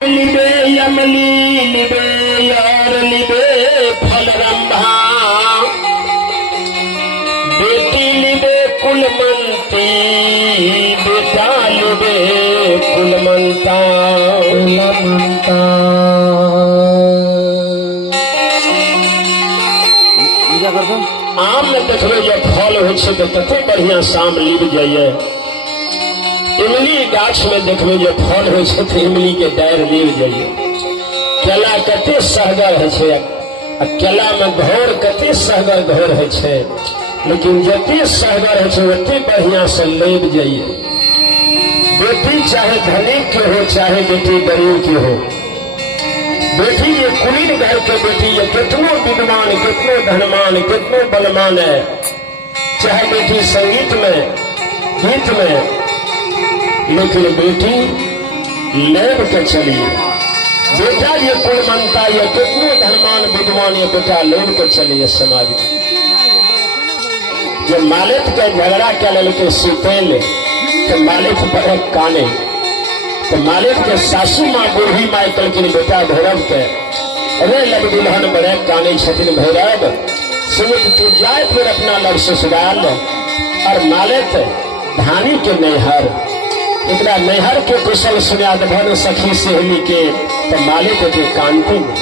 लिबे यमली लिबे यार लिबे फलरंभा बेटी लिबे कुलमंती बेटा लिबे कुलमंता कुलमंता क्या करते आम में देखो जब फल हो तो कते बढ़िया शाम लिब जाइए इमली गाछ में देखो जो फल हो तो इमली के डायर लिब जाइए केला कते सहगर है केला में घोर कते सहगर घोर है लेकिन जते सहगर है ओते बढ़िया से लेब जाइए बेटी चाहे धनिक के हो चाहे बेटी गरीब की हो बेटी ये कुलीन घर के बेटी ये कितनो विद्वान कितनो धनवान कितनो बलवान है चाहे बेटी संगीत में गीत में लेकिन बेटी लेब के चलिए बेटा ये कुलमंता ये कितनो धनवान विद्वान ये बेटा लेब के चलिए समाज में जब मालिक के झगड़ा क्या लेके सुतेल तो मालिक बड़े काने तो मालिक के सासू माँ बूढ़ी माई कलकिन बेटा भैरव के अरे लब दुल्हन बड़े काने छथिन भैरव सुनित तू जाए फिर अपना लब ससुराल और मालिक धानी के नैहर इतना नैहर के कुशल सुनाद भर सखी सहेली के तो मालिक के कांति में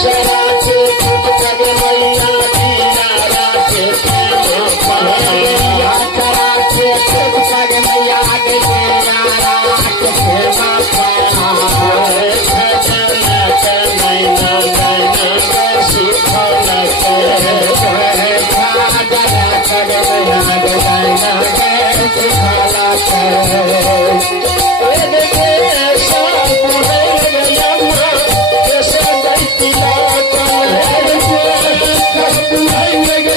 चरा के टूट जगे मैया दियारा के गैया चरा के टूट जगे मैया दियारा के खेमा Hey,